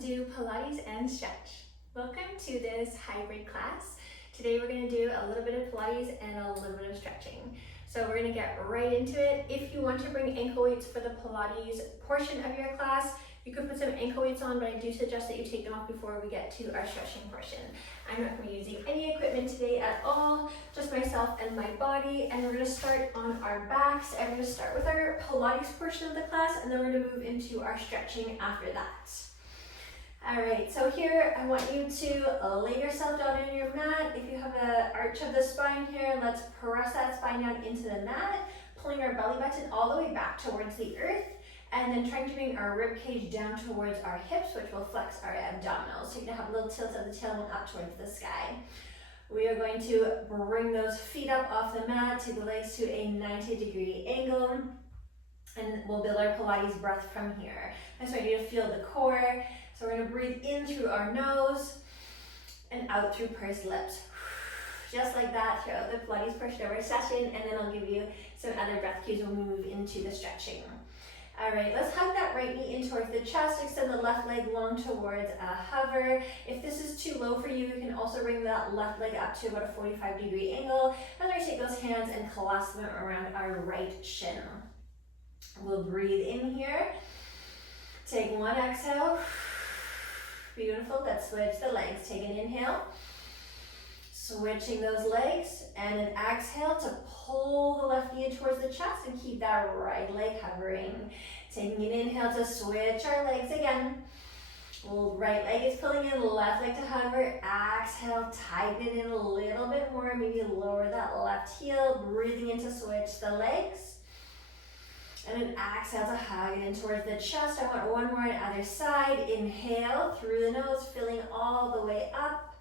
do Pilates and stretch. Welcome to this hybrid class. Today we're going to do a little bit of Pilates and a little bit of stretching. So we're going to get right into it. If you want to bring ankle weights for the Pilates portion of your class, you could put some ankle weights on, but I do suggest that you take them off before we get to our stretching portion. I'm not going to be using any equipment today at all, just myself and my body, and we're going to start on our backs. And we're going to start with our Pilates portion of the class, and then we're going to move into our stretching after that. All right, so here I want you to lay yourself down on your mat. If you have an arch of the spine here, let's press that spine down into the mat, pulling our belly button all the way back towards the earth, and then trying to bring our rib cage down towards our hips, which will flex our abdominals. So you're gonna have a little tilt of the tailbone up towards the sky. We are going to bring those feet up off the mat, take the legs to a 90-degree angle, and we'll build our Pilates breath from here. I just want you to feel the core. So we're gonna breathe in through our nose and out through pursed lips. Just like that throughout the Pilates portion of our session, and then I'll give you some other breath cues when we move into the stretching. All right, let's hug that right knee in towards the chest, extend the left leg long towards a hover. If this is too low for you, you can also bring that left leg up to about a 45-degree angle. And then we take those hands and clasp them around our right shin. We'll breathe in here. Take one exhale. Beautiful, let's switch the legs. Take an inhale. Switching those legs, and an exhale to pull the left knee in towards the chest and keep that right leg hovering. Taking an inhale to switch our legs again. Right leg is pulling in, left leg to hover. Exhale, tighten it in a little bit more. Maybe lower that left heel. Breathing in to switch the legs. And an exhale to hug it in towards the chest. I want one more on either side. Inhale through the nose, filling all the way up.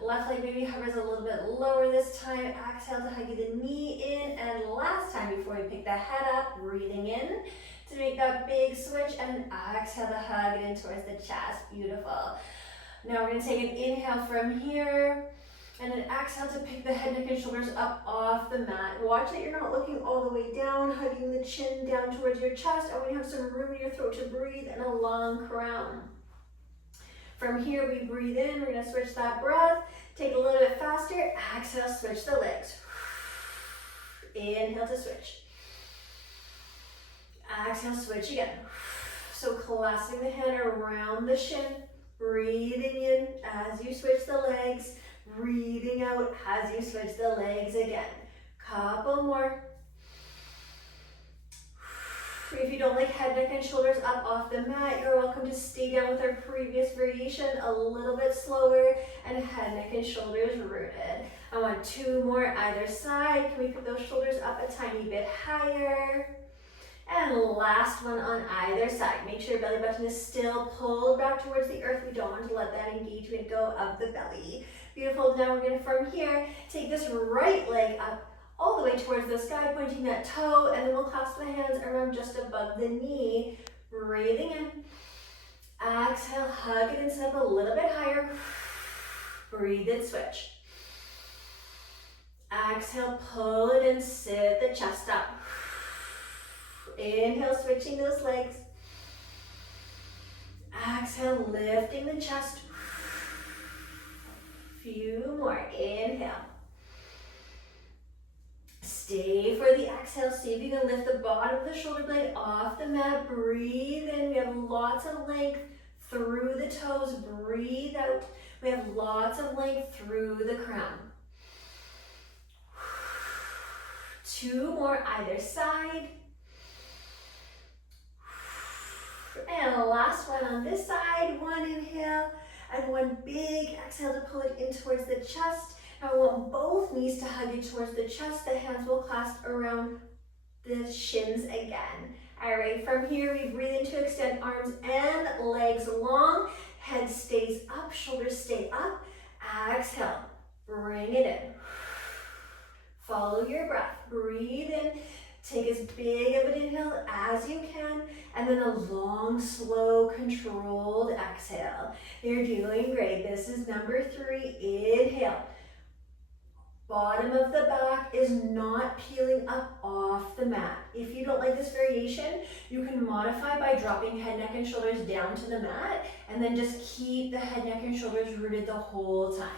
Left leg maybe hovers a little bit lower this time. Exhale to hug the knee in. And last time before we pick the head up, breathing in to make that big switch. And an exhale to hug it in towards the chest. Beautiful. Now we're going to take an inhale from here. And an exhale to pick the head, neck, and shoulders up off the mat. Watch that you're not looking all the way down, hugging the chin down towards your chest. I want you to have some room in your throat to breathe and a long crown. From here, we breathe in. We're going to switch that breath. Take a little bit faster. Exhale, switch the legs. Inhale to switch. Exhale, switch again. So clasping the hand around the shin. Breathing in as you switch the legs. Breathing out as you switch the legs again. Couple more. If you don't like head, neck, and shoulders up off the mat, you're welcome to stay down with our previous variation a little bit slower and head, neck, and shoulders rooted. I want two more either side. Can we put those shoulders up a tiny bit higher? And last one on either side. Make sure your belly button is still pulled back towards the earth. We don't want to let that engagement go of the belly. Beautiful. Now we're going to, from here, take this right leg up all the way towards the sky, pointing that toe, and then we'll clasp the hands around just above the knee. Breathing in. Exhale, hug it and sit up a little bit higher. Breathe in, switch. Exhale, pull it in, sit the chest up. Inhale, switching those legs. Exhale, lifting the chest. Few more. Inhale. Stay for the exhale. See if you can lift the bottom of the shoulder blade off the mat. Breathe in. We have lots of length through the toes. Breathe out. We have lots of length through the crown. Two more either side. And last one on this side. One inhale and one big exhale to pull it in towards the chest. Now I want both knees to hug you towards the chest. The hands will clasp around the shins again. All right, from here we breathe in to extend arms and legs long. Head stays up, shoulders stay up. Exhale, bring it in. Follow your breath. Breathe in. Take as big of an inhale as you can, and then a long, slow, controlled exhale. You're doing great. This is number 3. Inhale. Bottom of the back is not peeling up off the mat. If you don't like this variation, you can modify by dropping head, neck, and shoulders down to the mat, and then just keep the head, neck, and shoulders rooted the whole time.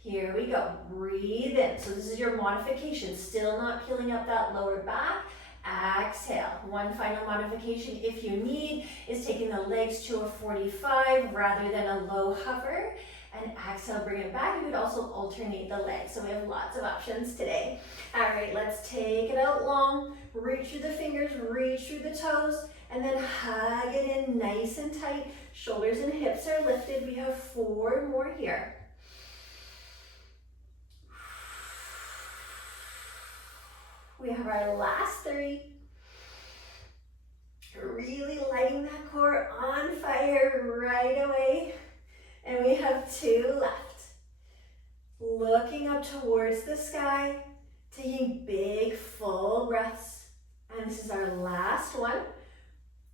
Here we go, breathe in. So this is your modification, still not peeling up that lower back. Exhale. One final modification, if you need, is taking the legs to a 45 rather than a low hover. And exhale, bring it back. You could also alternate the legs. So we have lots of options today. All right, let's take it out long. Reach through the fingers, reach through the toes, and then hug it in nice and tight. Shoulders and hips are lifted. We have 4 more here. We have our last 3. Really lighting that core on fire right away. And we have 2 left. Looking up towards the sky, taking big full breaths. And this is our last one.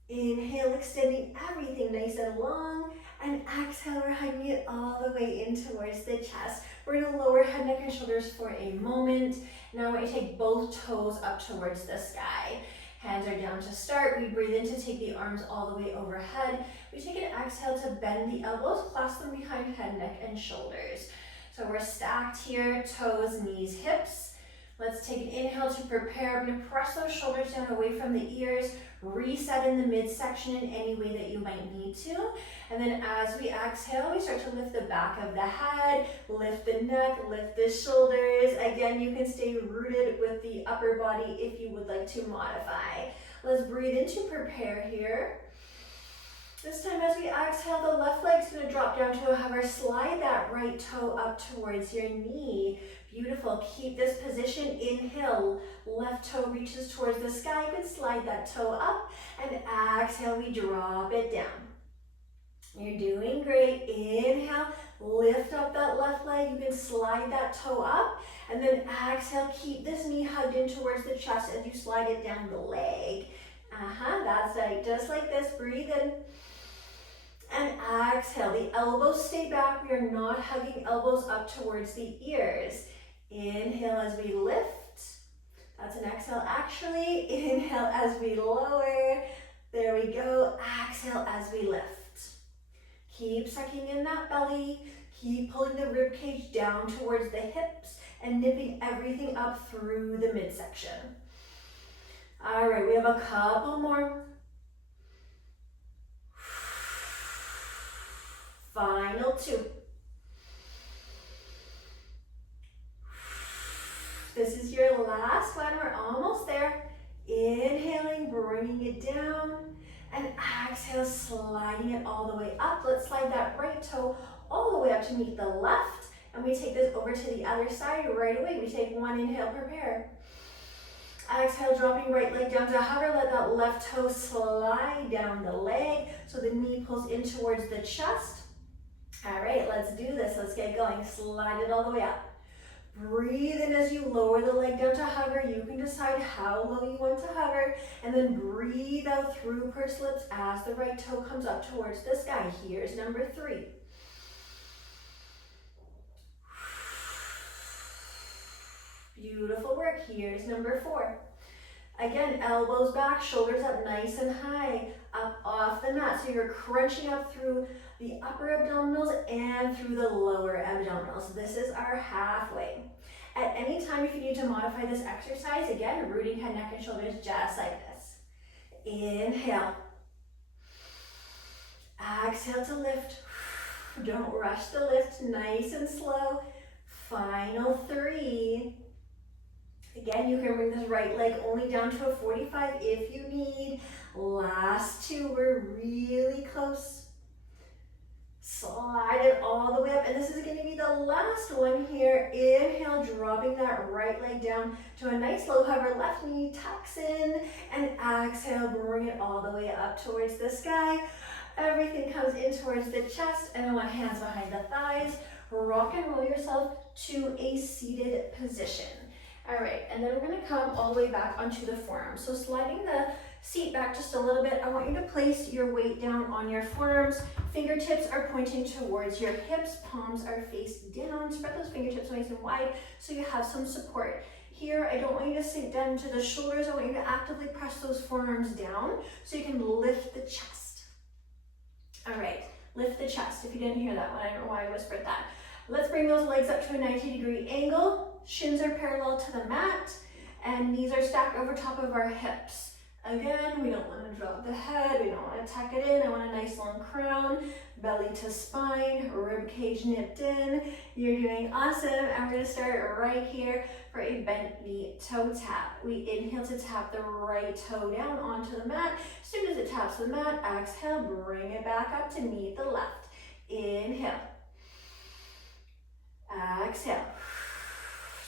Inhale, extending everything nice and long. And exhale, we're hugging it all the way in towards the chest. We're gonna lower head, neck, and shoulders for a moment. Now I want you to take both toes up towards the sky. Hands are down to start. We breathe in to take the arms all the way overhead. We take an exhale to bend the elbows, clasp them behind head, neck, and shoulders. So we're stacked here, toes, knees, hips. Let's take an inhale to prepare. I'm gonna press those shoulders down away from the ears, reset in the midsection in any way that you might need to. And then as we exhale, we start to lift the back of the head, lift the neck, lift the shoulders. Again, you can stay rooted with the upper body if you would like to modify. Let's breathe in to prepare here. This time as we exhale, the left leg's gonna drop down to a hover. Slide that right toe up towards your knee. Beautiful, keep this position, inhale, left toe reaches towards the sky. You can slide that toe up, and exhale, we drop it down. You're doing great. Inhale, lift up that left leg. You can slide that toe up, and then exhale, keep this knee hugged in towards the chest as you slide it down the leg. That's right, just like this, breathe in. And exhale, the elbows stay back. We are not hugging elbows up towards the ears. Inhale as we lift. That's an exhale actually. Inhale as we lower. There we go. Exhale as we lift. Keep sucking in that belly. Keep pulling the rib cage down towards the hips and nipping everything up through the midsection. All right, we have a couple more. Final 2. This is your last one. We're almost there. Inhaling, bringing it down. And exhale, sliding it all the way up. Let's slide that right toe all the way up to meet the left. And we take this over to the other side right away. We take one inhale, prepare. Exhale, dropping right leg down to hover. Let that left toe slide down the leg so the knee pulls in towards the chest. All right, let's do this. Let's get going. Slide it all the way up. Breathe in as you lower the leg down to hover. You can decide how low you want to hover. And then breathe out through pursed lips as the right toe comes up towards the sky. Here's number 3. Beautiful work. Here's number 4. Again, elbows back, shoulders up nice and high, up off the mat. So you're crunching up through the upper abdominals and through the lower abdominals. This is our halfway. At any time, if you need to modify this exercise, again, rooting head, neck, and shoulders just like this. Inhale. Exhale to lift. Don't rush the lift, nice and slow. Final 3. Again, you can bring this right leg only down to a 45 if you need. Last 2, we're really close. Slide it all the way up, and this is going to be the last one here. Inhale, dropping that right leg down to a nice low hover. Left knee tucks in, and exhale, bring it all the way up towards the sky. Everything comes in towards the chest, and I want hands behind the thighs. Rock and roll yourself to a seated position. All right, and then we're gonna come all the way back onto the forearm. So sliding the Seat back just a little bit. I want you to place your weight down on your forearms. Fingertips are pointing towards your hips. Palms are face down. Spread those fingertips nice and wide so you have some support. Here, I don't want you to sink down to the shoulders. I want you to actively press those forearms down so you can lift the chest. All right, lift the chest. If you didn't hear that one, I don't know why I whispered that. Let's bring those legs up to a 90-degree angle. Shins are parallel to the mat and knees are stacked over top of our hips. Again, we don't want to drop the head, we don't want to tuck it in. I want a nice long crown, belly to spine, rib cage nipped in. You're doing awesome, and we're going to start right here for a bent knee toe tap. We inhale to tap the right toe down onto the mat. As soon as it taps the mat, exhale, bring it back up to meet the left. Inhale. Exhale.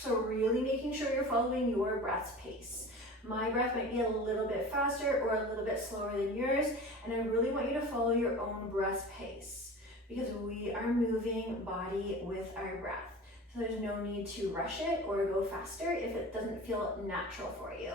So really making sure you're following your breath's pace. My breath might be a little bit faster or a little bit slower than yours, and I really want you to follow your own breath pace because we are moving body with our breath. So there's no need to rush it or go faster if it doesn't feel natural for you.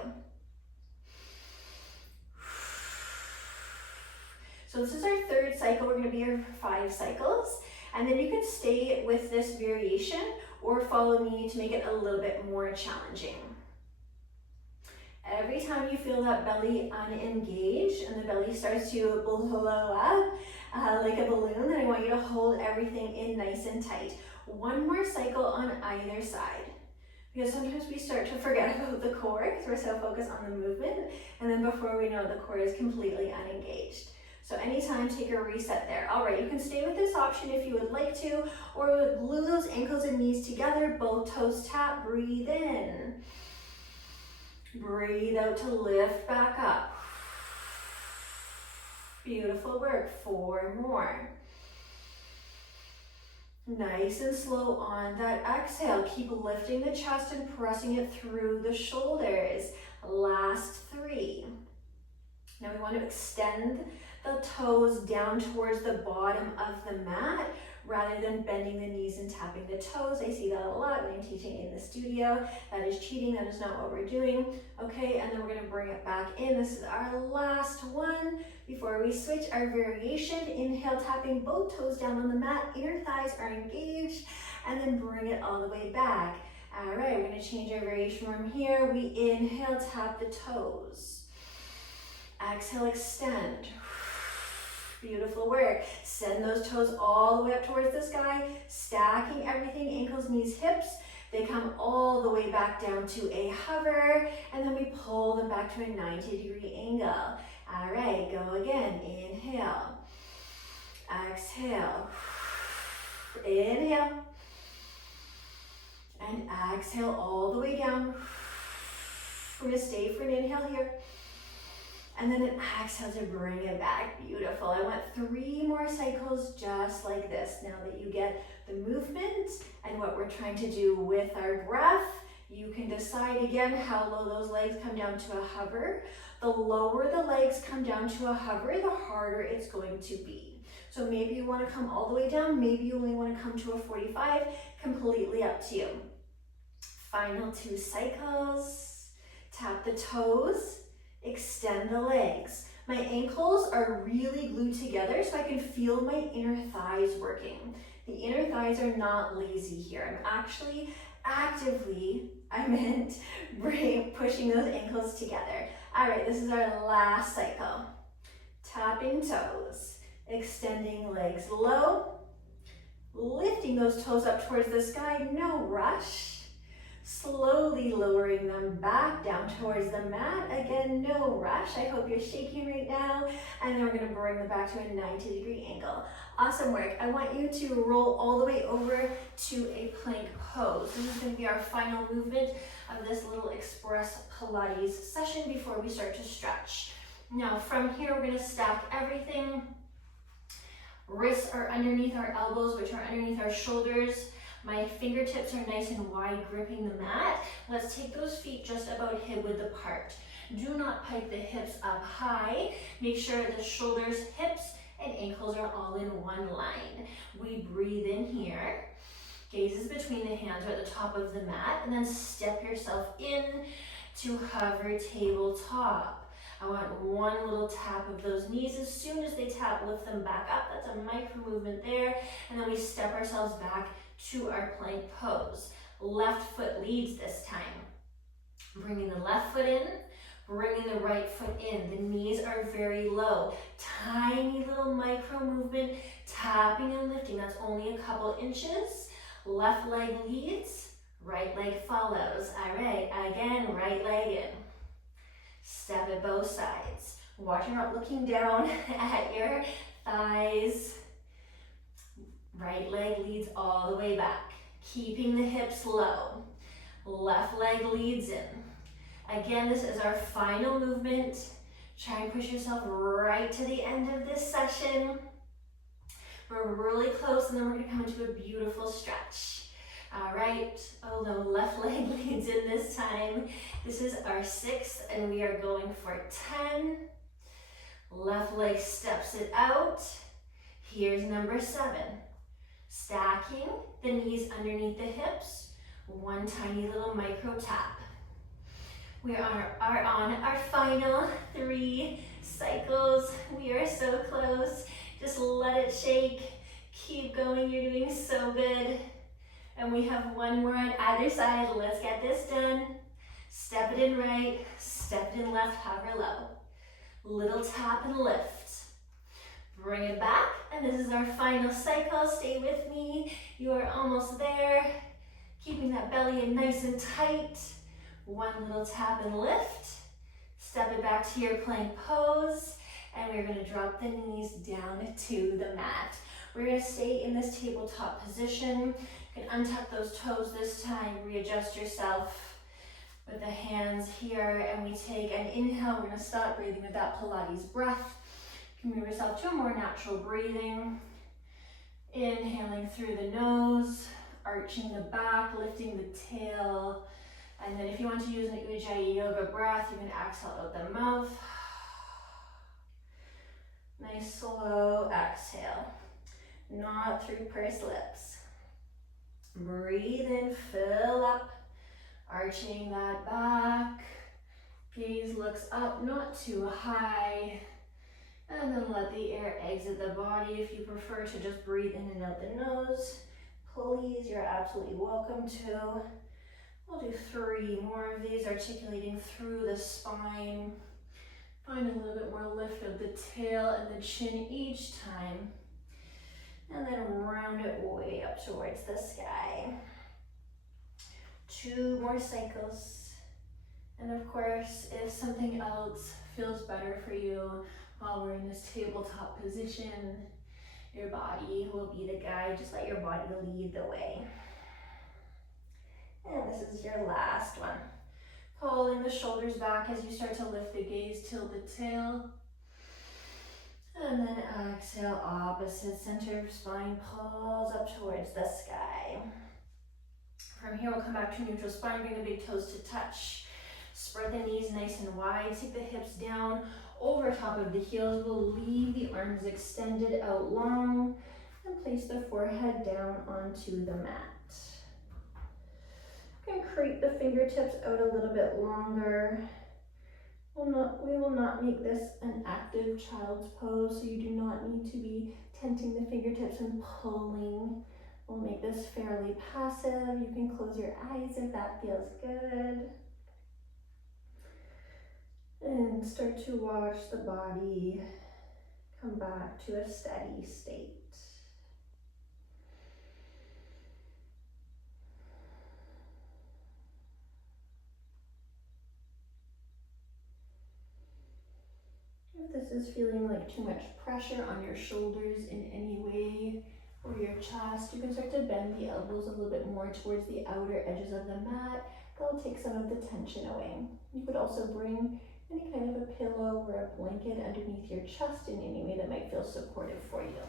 So this is our third cycle. We're going to be here for 5 cycles, and then you can stay with this variation or follow me to make it a little bit more challenging. Every time you feel that belly unengaged and the belly starts to blow up like a balloon, then I want you to hold everything in nice and tight. One more cycle on either side. Because sometimes we start to forget about the core because we're so focused on the movement, and then before we know it, the core is completely unengaged. So anytime, take a reset there. All right, you can stay with this option if you would like to, or glue those ankles and knees together, both toes tap, breathe in. Breathe out to lift back up. Beautiful work. 4 more. Nice and slow on that exhale. Keep lifting the chest and pressing it through the shoulders. Last 3. Now we want to extend the toes down towards the bottom of the mat rather than bending the knees and tapping the toes. I see that a lot when I'm teaching in the studio. That is cheating, that is not what we're doing. Okay, and then we're gonna bring it back in. This is our last one before we switch our variation. Inhale, tapping both toes down on the mat, inner thighs are engaged, and then bring it all the way back. All right, we're gonna change our variation from here. We inhale, tap the toes. Exhale, extend. Beautiful work. Send those toes all the way up towards the sky, stacking everything, ankles, knees, hips. They come all the way back down to a hover, and then we pull them back to a 90-degree angle. All right, go again. Inhale. Exhale. Inhale. And exhale all the way down. We're gonna stay for an inhale here. And then an exhale to bring it back. Beautiful. I want 3 more cycles just like this. Now that you get the movement and what we're trying to do with our breath, you can decide again how low those legs come down to a hover. The lower the legs come down to a hover, the harder it's going to be. So maybe you want to come all the way down, maybe you only want to come to a 45, completely up to you. Final 2 cycles. Tap the toes. Extend the legs. My ankles are really glued together so I can feel my inner thighs working. The inner thighs are not lazy here. I'm actually actively, pushing those ankles together. All right, this is our last cycle. Tapping toes, extending legs low, lifting those toes up towards the sky, no rush. Slowly lowering them back down towards the mat. Again, no rush. I hope you're shaking right now. And then we're gonna bring them back to a 90-degree angle. Awesome work. I want you to roll all the way over to a plank pose. This is gonna be our final movement of this little express Pilates session before we start to stretch. Now from here, we're gonna stack everything. Wrists are underneath our elbows, which are underneath our shoulders. My fingertips are nice and wide, gripping the mat. Let's take those feet just about hip-width apart. Do not pike the hips up high. Make sure the shoulders, hips, and ankles are all in one line. We breathe in here. Gazes between the hands or at the top of the mat, and then step yourself in to hover tabletop. I want one little tap of those knees. As soon as they tap, lift them back up. That's a micro movement there. And then we step ourselves back to our plank pose. Left foot leads this time. Bringing the left foot in, bringing the right foot in. The knees are very low. Tiny little micro movement, tapping and lifting. That's only a couple inches. Left leg leads, right leg follows. All right, again, right leg in. Step at both sides. Watch, you're not looking down at your thighs. Right leg leads all the way back. Keeping the hips low. Left leg leads in. Again, this is our final movement. Try and push yourself right to the end of this session. We're really close, and then we're gonna come into a beautiful stretch. All right, oh no, left leg leads in this time. This is our 6th, and we are going for 10. Left leg steps it out. Here's number 7. Stacking the knees underneath the hips. One tiny little micro tap. We are on our final 3 cycles. We are so close. Just let it shake. Keep going, you're doing so good. And we have one more on either side. Let's get this done. Step it in right, step it in left, hover low. Little tap and lift. Bring it back, and this is our final cycle. Stay with me. You are almost there. Keeping that belly in nice and tight. One little tap and lift. Step it back to your plank pose. And we're gonna drop the knees down to the mat. We're gonna stay in this tabletop position. You can untuck those toes this time. Readjust yourself with the hands here. And we take an inhale. We're gonna start breathing with that Pilates breath. You can move yourself to a more natural breathing. Inhaling through the nose. Arching the back, lifting the tail. And then if you want to use an Ujjayi yoga breath, you can exhale out the mouth. Nice slow exhale, not through pursed lips. Breathe in, fill up, arching that back. Gaze looks up, not too high. And then let the air exit the body. If you prefer to just breathe in and out the nose, please, you're absolutely welcome to. We'll do 3 more of these, articulating through the spine. Find a little bit more lift of the tail and the chin each time. And then round it way up towards the sky. 2 more cycles. And of course, if something else feels better for you while we're in this tabletop position, your body will be the guide. Just let your body lead the way. And this is your last one. Pulling the shoulders back as you start to lift the gaze, tilt the tail. And then exhale, opposite center of spine pulls up towards the sky. From here, we'll come back to neutral spine, bring the big toes to touch. Spread the knees nice and wide, take the hips down over top of the heels. We'll leave the arms extended out long and place the forehead down onto the mat. You can creep the fingertips out a little bit longer. We will not make this an active child's pose, so you do not need to be tenting the fingertips and pulling. We'll make this fairly passive. You can close your eyes if that feels good. And start to watch the body come back to a steady state. If this is feeling like too much pressure on your shoulders in any way or your chest, you can start to bend the elbows a little bit more towards the outer edges of the mat. That'll take some of the tension away. You could also bring any kind of a pillow or a blanket underneath your chest in any way that might feel supportive for you.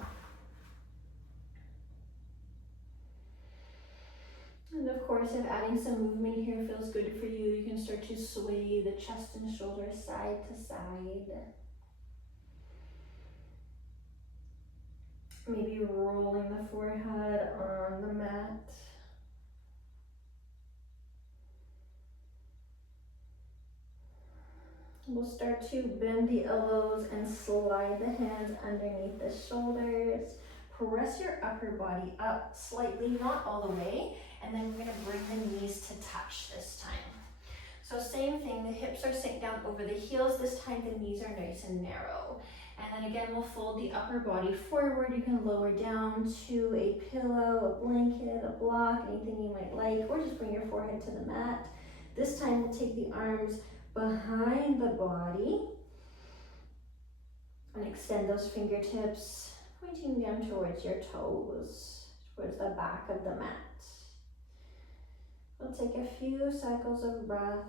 And of course, if adding some movement here feels good for you, you can start to sway the chest and shoulders side to side. Maybe rolling the forehead on the mat. we'll start to bend the elbows and slide the hands underneath the shoulders. Press your upper body up slightly, not all the way, and then we're gonna bring the knees to touch this time. So same thing, the hips are sink down over the heels. This time the knees are nice and narrow. And then again, we'll fold the upper body forward. You can lower down to a pillow, a blanket, a block, anything you might like, or just bring your forehead to the mat. This time we'll take the arms behind the body and extend those fingertips, pointing down towards your toes, towards the back of the mat. We'll take a few cycles of breath.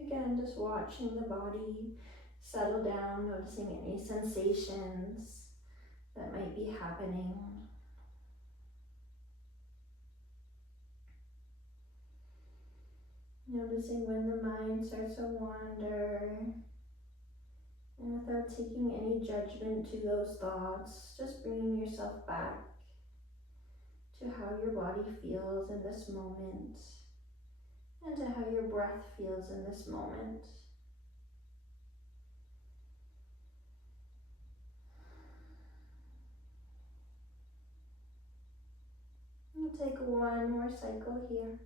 Again, just watching the body settle down, noticing any sensations that might be happening. Noticing when the mind starts to wander, and without taking any judgment to those thoughts, just bringing yourself back to how your body feels in this moment, and to how your breath feels in this moment. We'll take one more cycle here.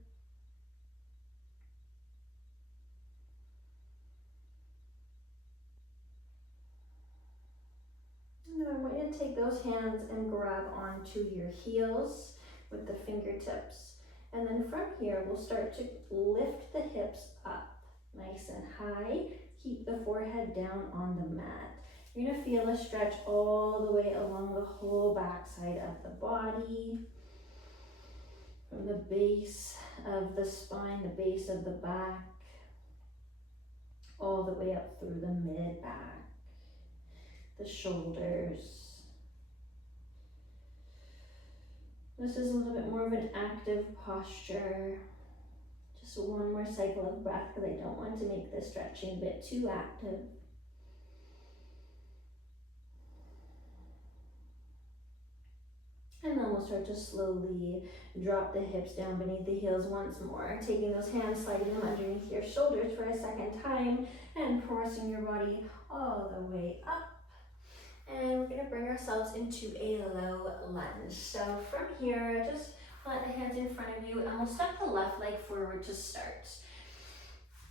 Now I want you to take those hands and grab onto your heels with the fingertips. And then from here, we'll start to lift the hips up nice and high. Keep the forehead down on the mat. You're gonna feel a stretch all the way along the whole back side of the body. From the base of the spine, the base of the back, all the way up through the mid-back, the shoulders. This is a little bit more of an active posture. Just one more cycle of breath because I don't want to make this stretching a bit too active. And then we'll start to slowly drop the hips down beneath the heels once more. Taking those hands, sliding them underneath your shoulders for a second time, and pressing your body all the way up. And we're gonna bring ourselves into a low lunge. So from here, just plant the hands in front of you, and we'll step the left leg forward to start.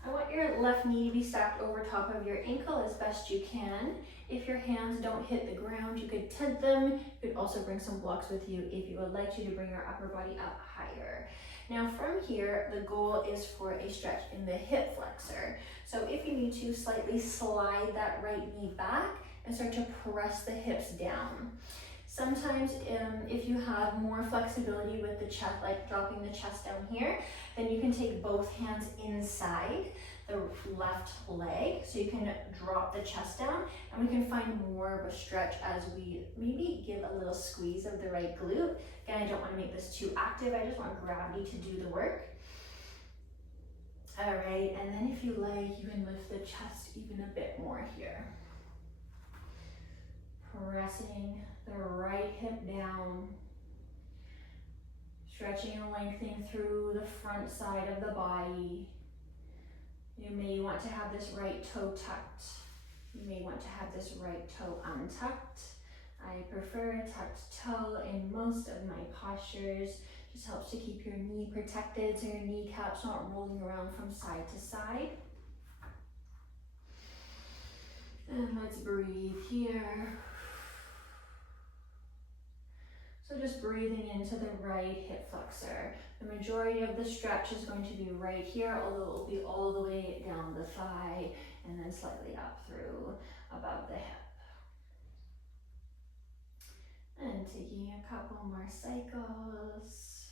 I want your left knee to be stacked over top of your ankle as best you can. If your hands don't hit the ground, you could tent them. You could also bring some blocks with you if you would like to bring your upper body up higher. Now from here, the goal is for a stretch in the hip flexor. So if you need to, slightly slide that right knee back and start to press the hips down. Sometimes if you have more flexibility with the chest, like dropping the chest down here, then you can take both hands inside the left leg, so you can drop the chest down, and we can find more of a stretch as we maybe give a little squeeze of the right glute. Again, I don't want to make this too active, I just want gravity to do the work. All right, and then if you like, you can lift the chest even a bit more here. Pressing the right hip down, stretching and lengthening through the front side of the body. You may want to have this right toe tucked. You may want to have this right toe untucked. I prefer a tucked toe in most of my postures. Just helps to keep your knee protected so your kneecaps not rolling around from side to side. And let's breathe here. So just breathing into the right hip flexor. The majority of the stretch is going to be right here, although it will be all the way down the thigh and then slightly up through above the hip. And taking a couple more cycles.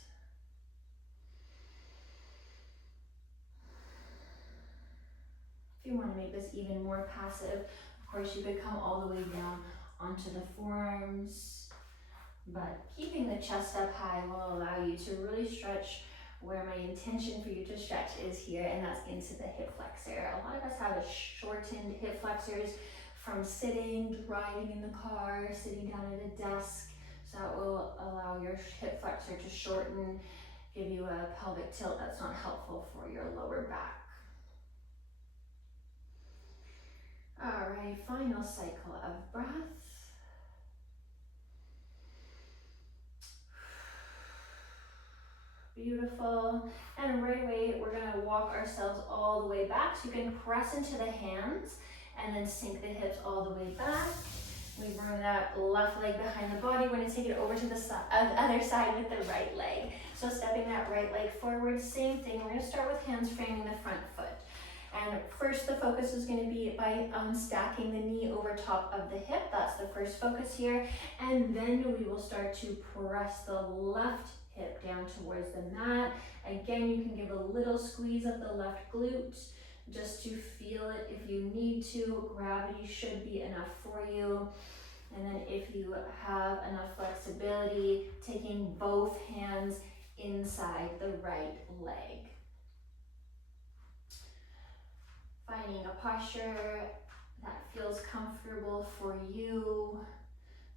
If you want to make this even more passive, of course you could come all the way down onto the forearms. But keeping the chest up high will allow you to really stretch where my intention for you to stretch is here, and that's into the hip flexor. A lot of us have a shortened hip flexors from sitting, driving in the car, sitting down at a desk. So that will allow your hip flexor to shorten, give you a pelvic tilt that's not helpful for your lower back. All right, final cycle of breath. Beautiful. And right away, we're gonna walk ourselves all the way back. So you can press into the hands and then sink the hips all the way back. We bring that left leg behind the body. We're gonna take it over to the other side with the right leg. So stepping that right leg forward, same thing. We're gonna start with hands framing the front foot. And first the focus is gonna be by stacking the knee over top of the hip. That's the first focus here. And then we will start to press the left hip down towards the mat. Again, you can give a little squeeze of the left glute just to feel it if you need to. Gravity should be enough for you. And then if you have enough flexibility, taking both hands inside the right leg. Finding a posture that feels comfortable for you.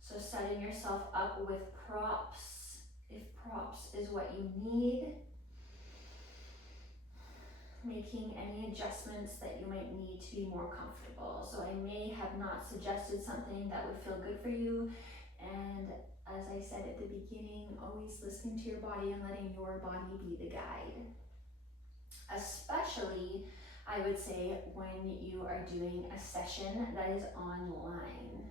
So setting yourself up with props, if props is what you need. Making any adjustments that you might need to be more comfortable. So I may have not suggested something that would feel good for you. And as I said at the beginning, always listening to your body and letting your body be the guide. Especially, I would say, when you are doing a session that is online.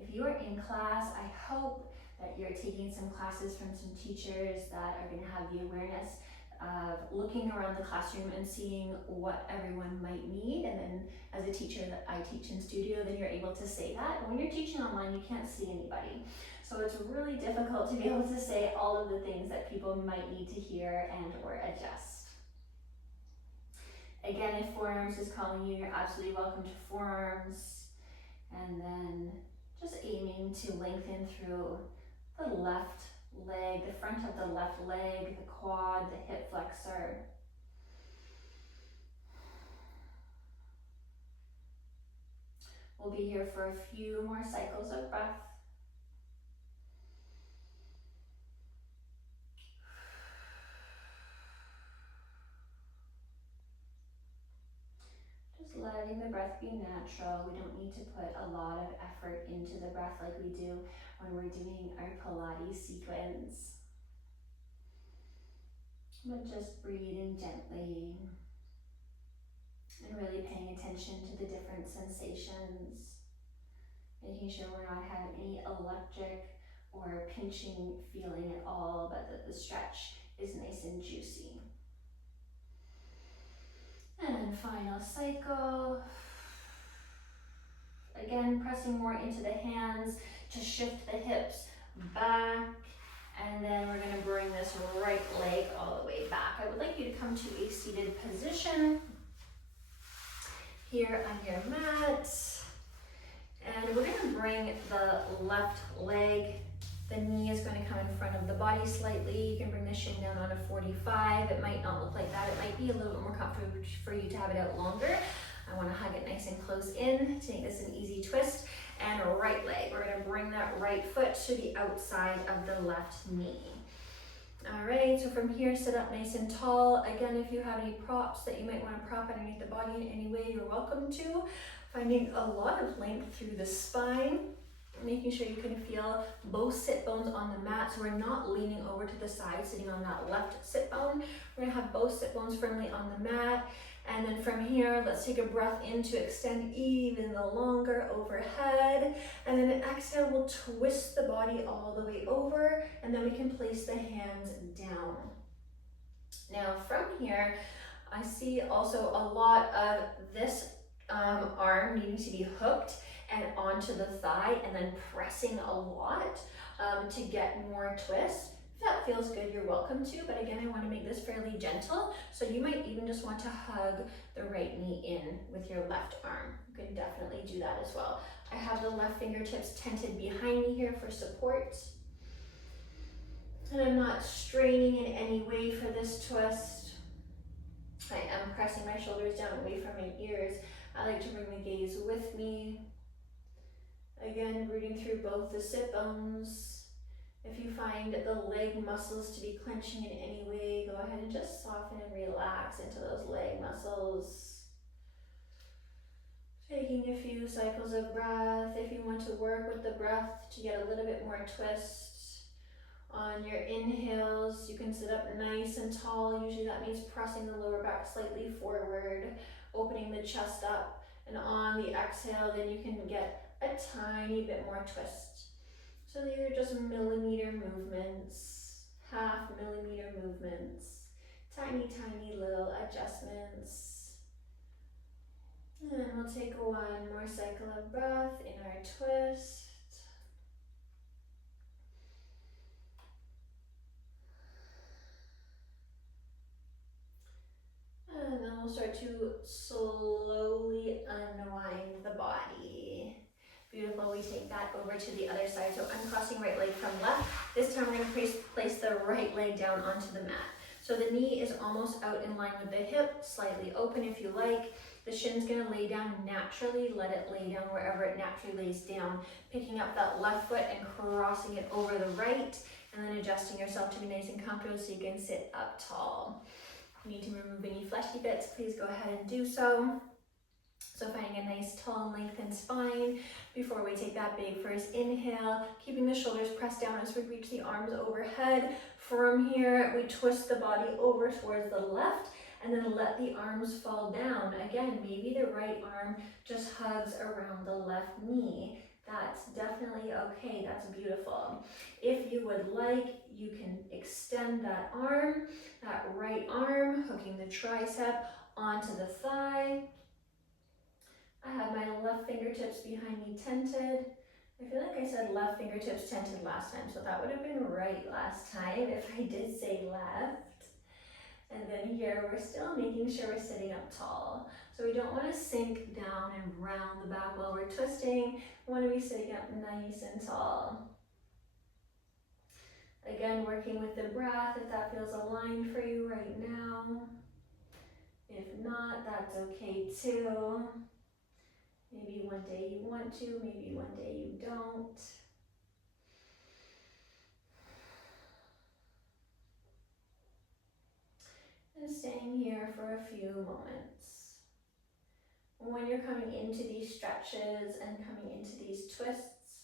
If you are in class, I hope that you're taking some classes from some teachers that are going to have the awareness of looking around the classroom and seeing what everyone might need. And then as a teacher that I teach in studio, then you're able to say that. But when you're teaching online, you can't see anybody. So it's really difficult to be able to say all of the things that people might need to hear and or adjust. Again, if forearms is calling you, you're absolutely welcome to forearms. And then just aiming to lengthen through the left leg, the front of the left leg, the quad, the hip flexor. We'll be here for a few more cycles of breath. Just letting the breath be natural. We don't need to put a lot of effort into the breath like we do when we're doing our Pilates sequence. But just breathing gently and really paying attention to the different sensations. Making sure we're not having any electric or pinching feeling at all, but that the stretch is nice and juicy. And then final cycle. Again, pressing more into the hands to shift the hips back. And then we're going to bring this right leg all the way back. I would like you to come to a seated position here on your mat. And we're going to bring the left leg. The knee is going to come in front of the body slightly. You can bring the shin down on a 45. It might not look like that. It might be a little bit more comfortable for you to have it out longer. I want to hug it nice and close in to make this an easy twist. And right leg, we're going to bring that right foot to the outside of the left knee. All right, so from here, sit up nice and tall. Again, if you have any props that you might want to prop underneath the body in any way, you're welcome to. Finding a lot of length through the spine, making sure you can feel both sit bones on the mat. So we're not leaning over to the side, sitting on that left sit bone. We're gonna have both sit bones firmly on the mat. And then from here, let's take a breath in to extend even longer overhead. And then exhale, we'll twist the body all the way over, and then we can place the hands down. Now from here, I see also a lot of this arm needing to be hooked and onto the thigh, and then pressing a lot to get more twist. If that feels good, you're welcome to, but again, I want to make this fairly gentle, so you might even just want to hug the right knee in with your left arm. You can definitely do that as well. I have the left fingertips tented behind me here for support, and I'm not straining in any way for this twist. I am pressing my shoulders down away from my ears. I like to bring the gaze with me. Again, rooting through both the sit bones, If you find the leg muscles to be clenching in any way, go ahead and just soften and relax into those leg muscles. Taking a few cycles of breath. If you want to work with the breath to get a little bit more twist on your inhales, you can sit up nice and tall. Usually that means pressing the lower back slightly forward, opening the chest up. And on the exhale, then you can get a tiny bit more twist. So these are just millimeter movements, half millimeter movements, tiny, tiny little adjustments. And we'll take one more cycle of breath in our twist. And then we'll start to slowly unwind the body. Beautiful, we take that over to the other side. So uncrossing right leg from left. This time we're gonna place the right leg down onto the mat. So the knee is almost out in line with the hip, slightly open if you like. The shin's gonna lay down naturally. Let it lay down wherever it naturally lays down. Picking up that left foot and crossing it over the right, and then adjusting yourself to be nice and comfortable so you can sit up tall. If you need to remove any fleshy bits, please go ahead and do so. So finding a nice tall lengthened spine before we take that big first inhale, keeping the shoulders pressed down as we reach the arms overhead. From here, we twist the body over towards the left and then let the arms fall down. Again, maybe the right arm just hugs around the left knee. That's definitely okay, that's beautiful. If you would like, you can extend that arm, that right arm, hooking the tricep onto the thigh. I have my left fingertips behind me tented. I feel like I said left fingertips tented last time, so that would have been right last time if I did say left. And then here, we're still making sure we're sitting up tall. So we don't want to sink down and round the back while we're twisting. We want to be sitting up nice and tall. Again, working with the breath if that feels aligned for you right now. If not, that's okay too. Maybe one day you want to, maybe one day you don't. And staying here for a few moments. When you're coming into these stretches and coming into these twists,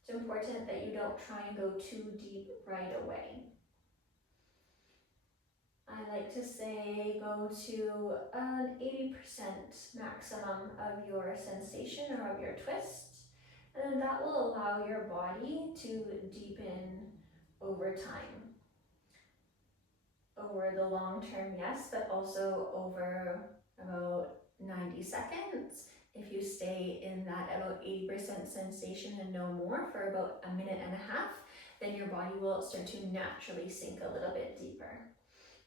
it's important that you don't try and go too deep right away. I like to say go to an 80% maximum of your sensation or of your twist, and then that will allow your body to deepen over time. Over the long term, yes, but also over about 90 seconds. If you stay in that about 80% sensation and no more for about a minute and a half, then your body will start to naturally sink a little bit deeper.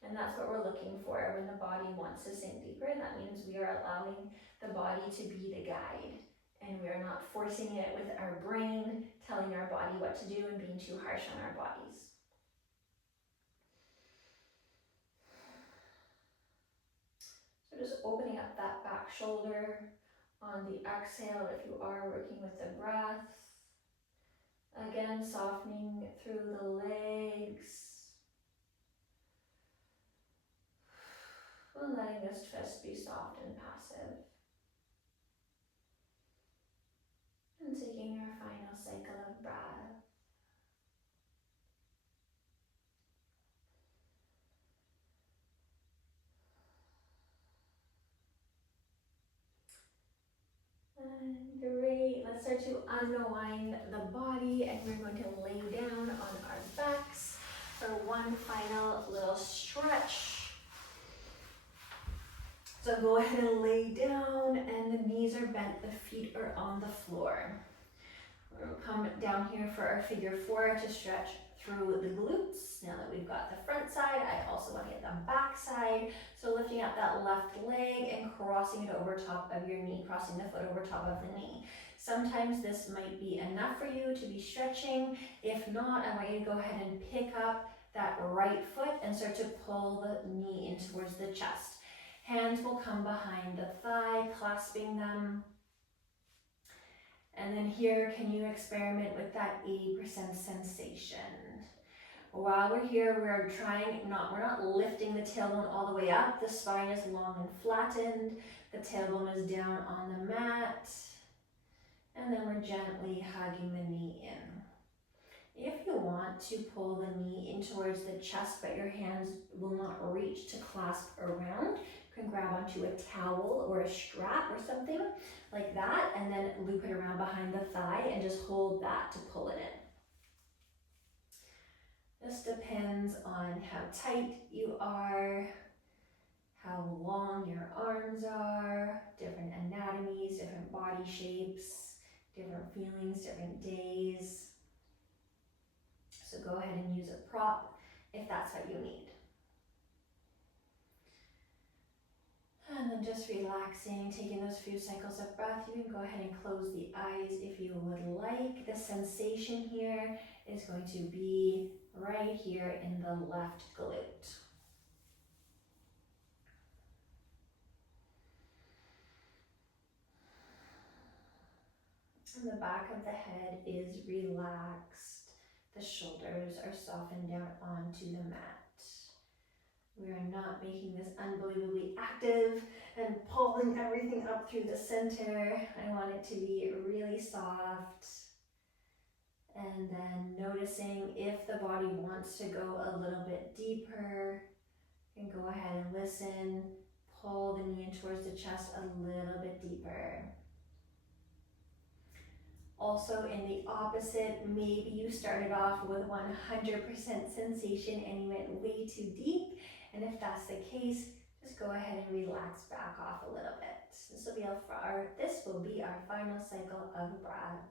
And that's what we're looking for when the body wants to sink deeper. That means we are allowing the body to be the guide. And we are not forcing it with our brain, telling our body what to do and being too harsh on our bodies. So just opening up that back shoulder on the exhale if you are working with the breath. Again, softening through the legs. And letting this twist be soft and passive. And taking our final cycle of breath. And great, let's start to unwind the body, and we're going to lay down on our backs for one final little stretch. So go ahead and lay down, and the knees are bent, the feet are on the floor. We'll come down here for our figure four to stretch through the glutes. Now that we've got the front side, I also want to get the back side. So lifting up that left leg and crossing it over top of your knee, crossing the foot over top of the knee. Sometimes this might be enough for you to be stretching. If not, I want you to go ahead and pick up that right foot and start to pull the knee in towards the chest. Hands will come behind the thigh, clasping them. And then here, can you experiment with that 80% sensation? While we're here, we're not lifting the tailbone all the way up. The spine is long and flattened. The tailbone is down on the mat. And then we're gently hugging the knee in. If you want to pull the knee in towards the chest, but your hands will not reach to clasp around, you can grab onto a towel or a strap or something like that, and then loop it around behind the thigh and just hold that to pull it in. This depends on how tight you are, how long your arms are, different anatomies, different body shapes, different feelings, different days. So go ahead and use a prop if that's what you need. And then just relaxing, taking those few cycles of breath. You can go ahead and close the eyes if you would like. The sensation here is going to be right here in the left glute. And the back of the head is relaxed. The shoulders are softened down onto the mat. We are not making this unbelievably active and pulling everything up through the center. I want it to be really soft. And then noticing if the body wants to go a little bit deeper, you can go ahead and listen. Pull the knee in towards the chest a little bit deeper. Also in the opposite, maybe you started off with 100% sensation and you went way too deep. And if that's the case, just go ahead and relax back off a little bit. This will be our final cycle of breath.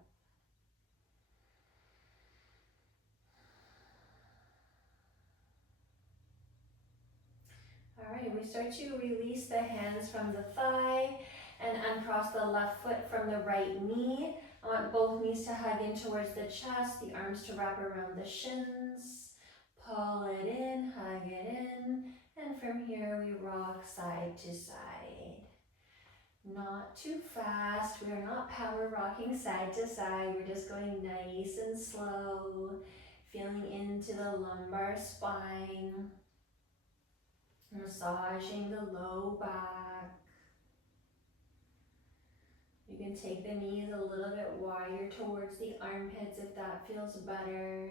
All right, we start to release the hands from the thigh and uncross the left foot from the right knee. I want both knees to hug in towards the chest, the arms to wrap around the shins. Pull it in, hug it in, and from here we rock side to side. Not too fast, we are not power rocking side to side, we're just going nice and slow, feeling into the lumbar spine, massaging the low back. You can take the knees a little bit wider towards the armpits if that feels better.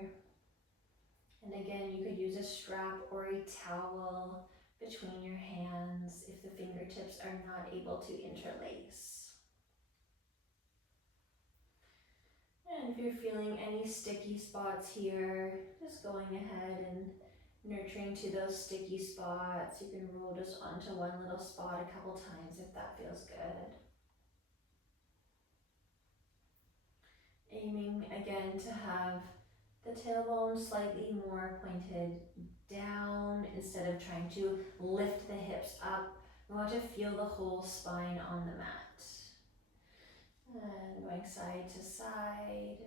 And again, you could use a strap or a towel between your hands if the fingertips are not able to interlace. And if you're feeling any sticky spots here, just going ahead and nurturing to those sticky spots. You can roll just onto one little spot a couple times if that feels good. Aiming again to have the tailbone slightly more pointed down instead of trying to lift the hips up. We want to feel the whole spine on the mat. And going side to side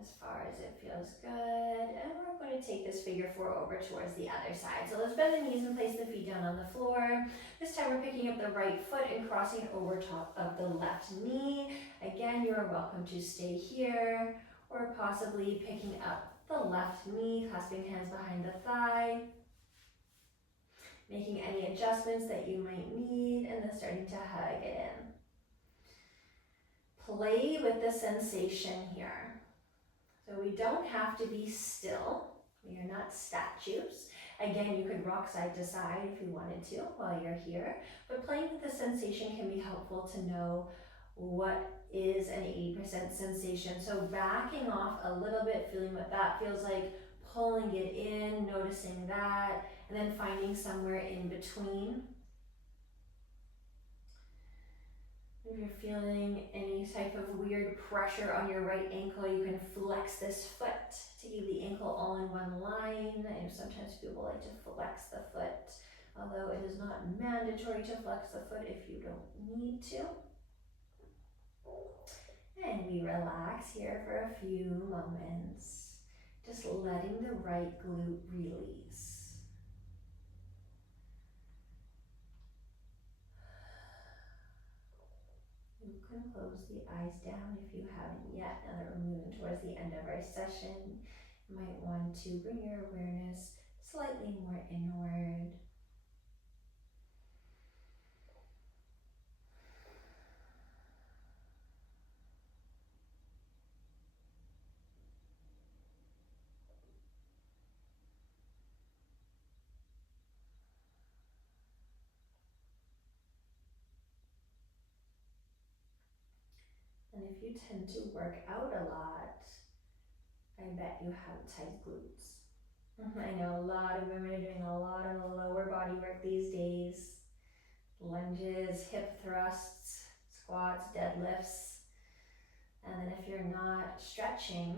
as far as it feels good. And we're going to take this figure four over towards the other side. So let's bend the knees and place the feet down on the floor. This time we're picking up the right foot and crossing over top of the left knee. Again, you are welcome to stay here, or possibly picking up the left knee, clasping hands behind the thigh, making any adjustments that you might need, and then starting to hug it in. Play with the sensation here. So we don't have to be still. We are not statues. Again, you could rock side to side if you wanted to while you're here, but playing with the sensation can be helpful to know what is an 80% sensation. So backing off a little bit, feeling what that feels like, pulling it in, noticing that, and then finding somewhere in between. If you're feeling any type of weird pressure on your right ankle, you can flex this foot to keep the ankle all in one line. I know sometimes people like to flex the foot, although it is not mandatory to flex the foot if you don't need to. And we relax here for a few moments, just letting the right glute release. can close the eyes down if you haven't yet. Now that we're moving towards the end of our session, you might want to bring your awareness slightly more inward. And if you tend to work out a lot, I bet you have tight glutes. I know a lot of women are doing a lot of lower body work these days. Lunges, hip thrusts, squats, deadlifts. And then if you're not stretching,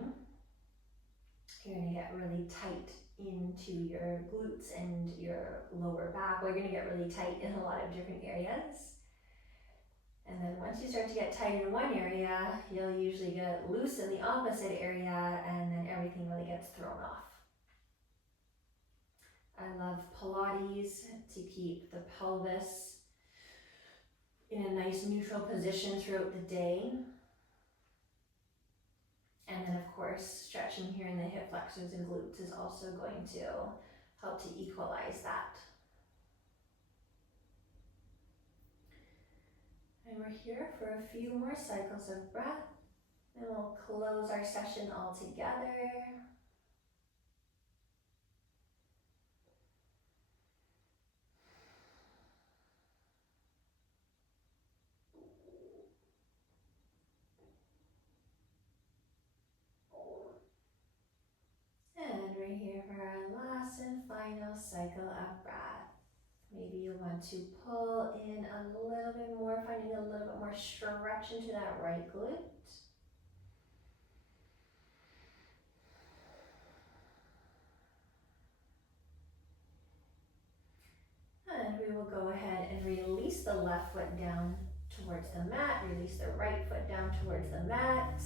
you're gonna get really tight into your glutes and your lower back, or you're gonna get really tight in a lot of different areas. And then once you start to get tight in one area, you'll usually get loose in the opposite area, and then everything really gets thrown off. I love Pilates to keep the pelvis in a nice neutral position throughout the day. And then of course, stretching here in the hip flexors and glutes is also going to help to equalize that. And we're here for a few more cycles of breath, and we'll close our session all together. And we're here for our last and final cycle of breath. Maybe you want to pull in a little bit more, finding a little bit more stretch into that right glute. And we will go ahead and release the left foot down towards the mat, release the right foot down towards the mat.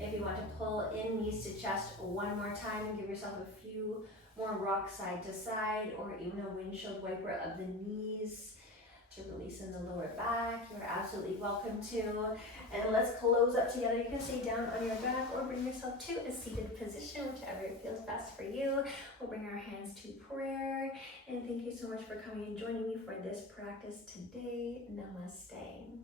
If you want to pull in knees to chest one more time and give yourself a few more rocks side to side, or even a windshield wiper of the knees to release in the lower back, you're absolutely welcome to. And let's close up together. You can stay down on your back or bring yourself to a seated position, whichever feels best for you. We'll bring our hands to prayer. And thank you so much for coming and joining me for this practice today. Namaste.